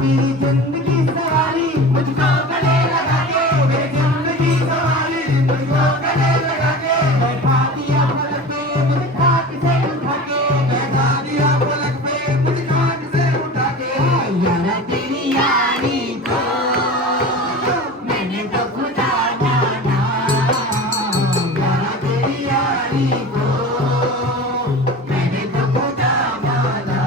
मेरी जिंदगी सवारी मुझको गले लगा के, मेरी जिंदगी सवारी मुझको गले लगा के, बैठा दिया पलक पे मुझे खाट से उठा के, बैठा दिया पलक पे मुझे खाट से उठा के। यारा तेरी यारी को मैंने तो खुदा जाना, यारा तेरी यारी को मैंने तो खुदा माना।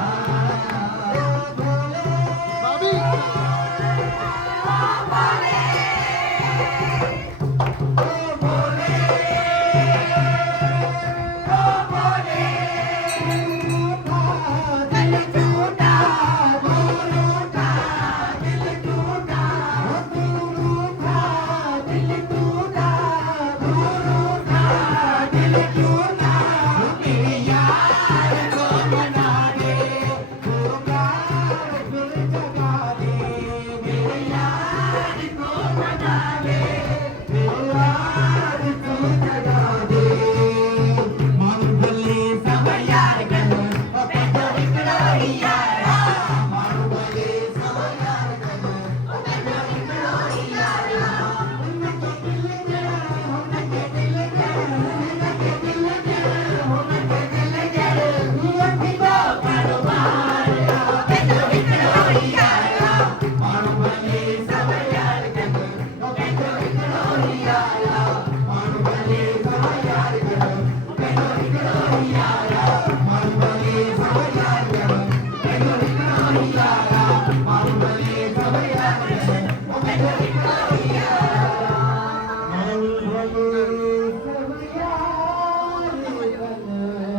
Yeah.